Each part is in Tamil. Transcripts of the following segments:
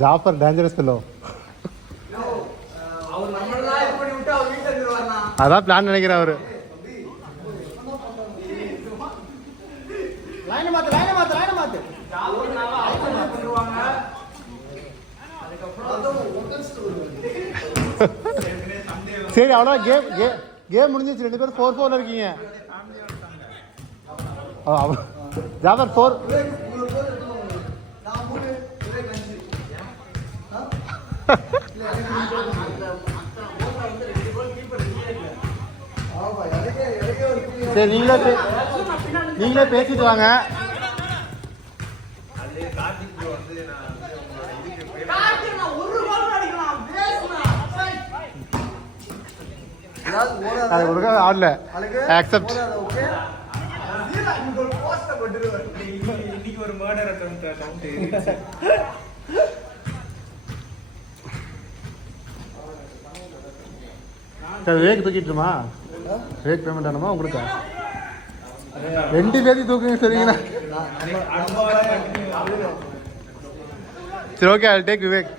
Jaffer dangerous fellow. அதான் பிளான் நினைக்கிறேன் அவரு. சரி அவ்வளோ கேம் முடிஞ்சிச்சு. 2 பேரும் 4-4 இருக்கீங்க. ஜாஃபர் 4. சரி நீங்களே பேசிட்டு வாங்க. அது ஒரு ஆடல அக்செப்ட். இன்னைக்கு ஒரு மர்டர் அட்டெம்ப்ட். வேக் தூக்கிட்டுமா? வேக் பேமெண்ட் ஆனமா உங்களுக்கு? 2 பேரையும் தூக்குங்க. சரிங்களா? சரி okay, I'll take Vivek.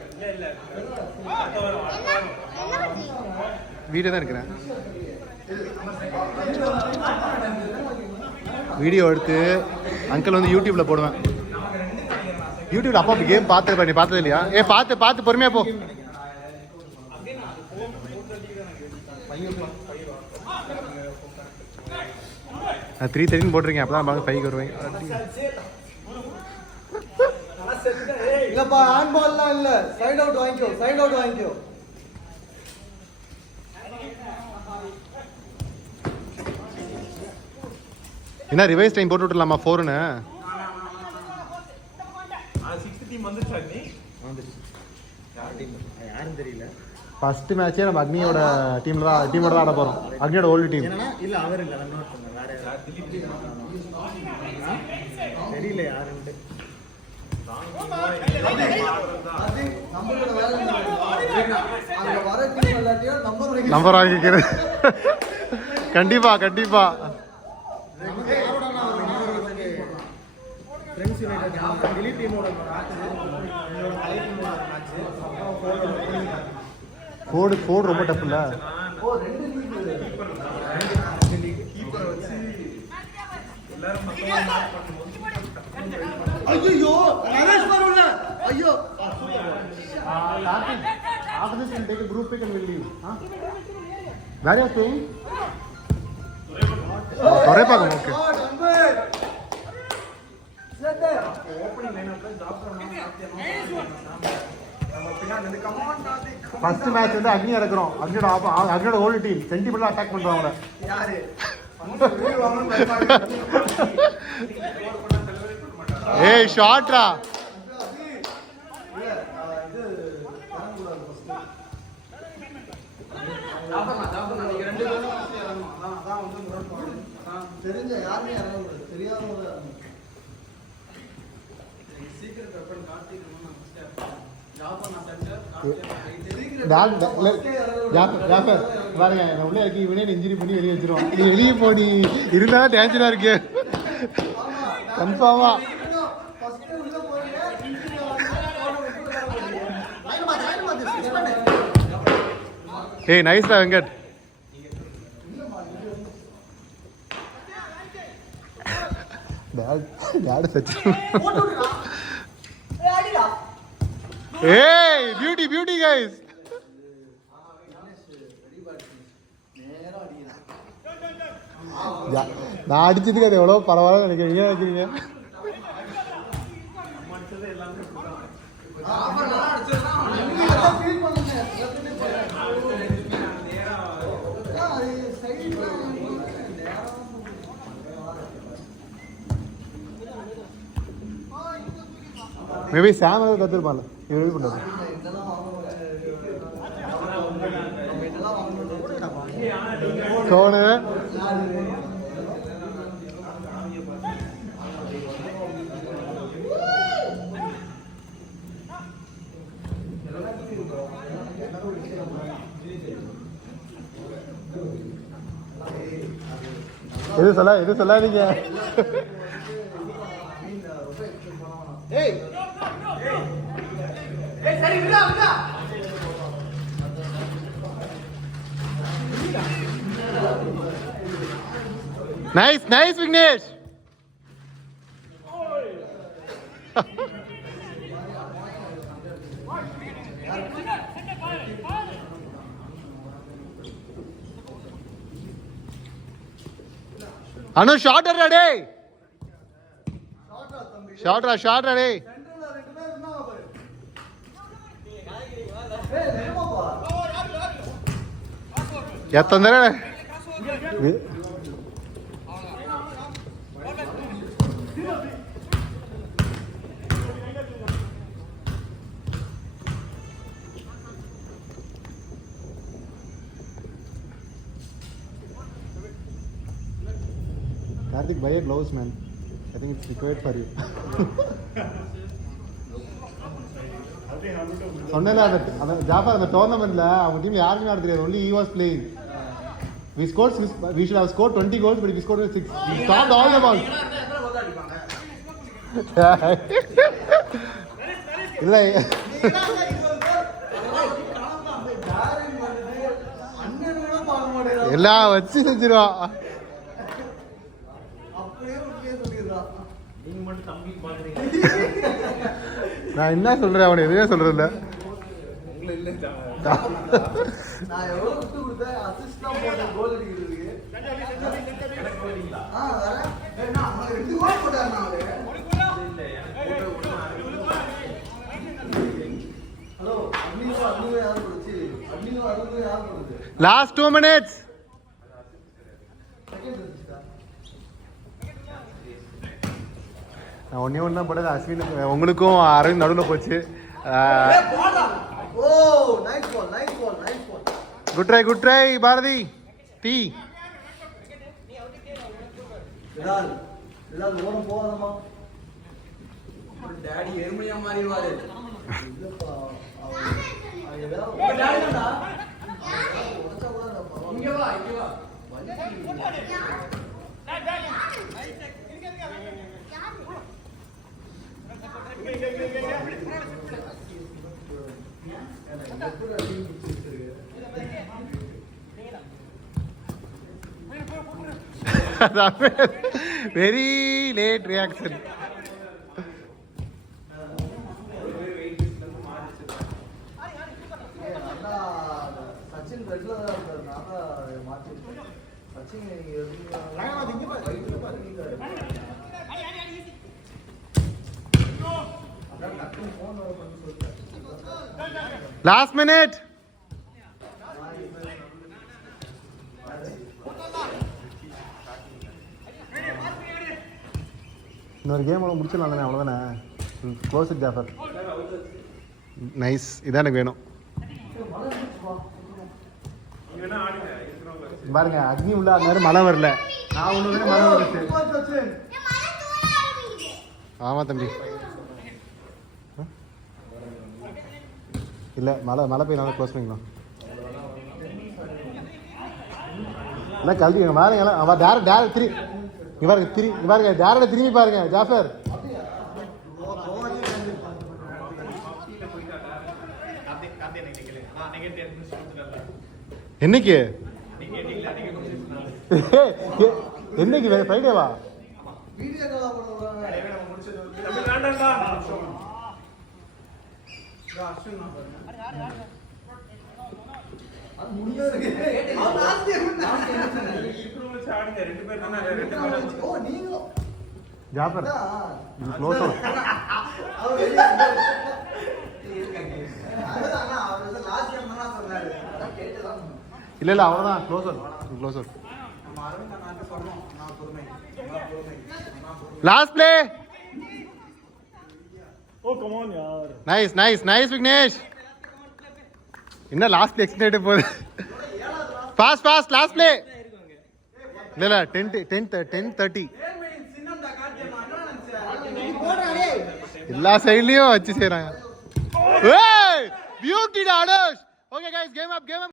Video தான் இருக்கிறேன். வீடியோ எடுத்து அங்கிள் வந்து யூடியூப்ல போடுவேன். யூடியூப்ல அப்பா கேம் பார்த்து நீ பார்த்தது இல்லையா? பார்த்து பொறுமையா போ. 3:30 போட்டிருக்கேன். அப்பதான் பாருங்க 5 வருவாங்க. இல்லப்பா ஹேண்ட் பால்லாம் இல்ல. சைடு அவுட் வாங்கிக்கோ. என்ன ரிவைஸ் டைம் போட்டு விட்டுலாமா 4ன்னு? யாரும் தெரியல. ஃபர்ஸ்ட் மேட்சே நம்ம அக்னியோட டீமோட தான் ஆட போறோம். அக்னியோட ஓல்டு டீம். இல்ல அவர் இல்ல, வேற தெரியல யாருன்னு. நம்பர் வாங்கிக்கிறது. கண்டிப்பா கோடு ரொம்ப டஃப் இல்ல. ஐயோ நரேஷ் வரல. ஐயோ after this we'll take a group pick and we'll leave. Where are you staying? Torepagam. Okay. First match வந்து அக்னி இறக்குறோம். அக்னியோட ஓல்டு டீம் சென்டிமெண்டா அட்டாக் பண்றாங்க. யாரு ஏய் ஷாட்ரா. தெரிஞ்ச யாருமே இறங்க தெரியாதவங்க பாருங்க உள்ள இருக்கு. இவனே இன்ஜுரி பண்ணி வெளியே வச்சிருவான். நீ வெளியே போடி இருந்தா டேஞ்சரா இருக்கு கன்ஃபார்மா. ஏய் நைஸ்டா வெங்கட். Hey, beauty guys. நான் அடிச்சதுக்கு அது எவ்வளோ பரவாயில்ல நினைக்கிறீங்க நினைக்கிறீங்க. மேபி சாம் கற்றுருப்பான்ல இவர் எப்படி பண்ணுறது. சோனு எது சொல்லாதீங்க. Nice nice Vignesh. Anu shot ready. Shot ready. எத்தனை Karthik, buy a gloves, man. I think it's required for you. சொன்னேன்ல அந்த ஜாஃபர் அந்த டோர்னமெண்ட்ல அவங்க டீம்ல யாருமே ஆட தெரியாது. only he was playing. We should have scored 20 goals, but we scored 6. We stopped all the balls. இல்ல எல்லாம் வச்சு செஞ்சிருவா. நான் என்ன சொல்றேன் அவனை எதுவுமே சொல்றேன். Last 2 minutes. நான் ஒன்னே ஒன்று தான் போட்டது. அஸ்வின் உங்களுக்கும் அரவிந்த் நடுவில் போச்சு. Good try Bharathi. டீ டாடி எருமையா மாறிடுவாரு. இங்க வா very late reaction. Sachin last minute. இன்னொரு கேம் முடிச்சிடலாம் தானே, அவ்வளோதானே. Close it Jaffer. நைஸ், இதான் எனக்கு வேணும். பாருங்க அக்னி உள்ள அந்த மாதிரி மழை வரல. நான் ஒன்று மழை வந்துச்சு. ஆமாம் தம்பி. இல்லை மழை பெய்யலாம் க்ளோஸ் பண்ணிக்கலாம். இல்லை கல்வி பாருங்க அவன் டேரக்ட் திரும்பி பாருங்க டேரக்ட் திரும்பி பாருங்க ஜாஃபர். என்னைக்கு என்னைக்கு ஃப்ரைடேவா? வச்சு ஆடுங்க, 2 பேர் தானே, 2 பேர் வச்சு. ஓ நீங்களும் ஜாஃபர் இது க்ளோஸ் அவுட். அவர் வெளியே இருக்காங்க. அதுதான் அவர் வந்து லாஸ்ட் டைம் தான் சொன்னாரு. அதான் கேட்டுதான் இல்லை இல்லை அவ்வளோதான் க்ளோஸ் அவுட் க்ளோஸ் அவுட். நம்ம அரவிந்த் அண்ணாட்ட சொன்னோம். நான் பொறுமை. Last play. Oh, come on, yaar. Nice nice nice Vignesh. என்ன லாஸ்ட் ப்ளே எக்ஸ்டெண்ட் போகுது. Fast fast last play. இல்லை இல்லை 10:30 சின்னம் தான் கார்த்தியா எல்லா சைட்லயும் வச்சு செய்றாங்க. ஏய் beauty daughters. Okay guys game அப்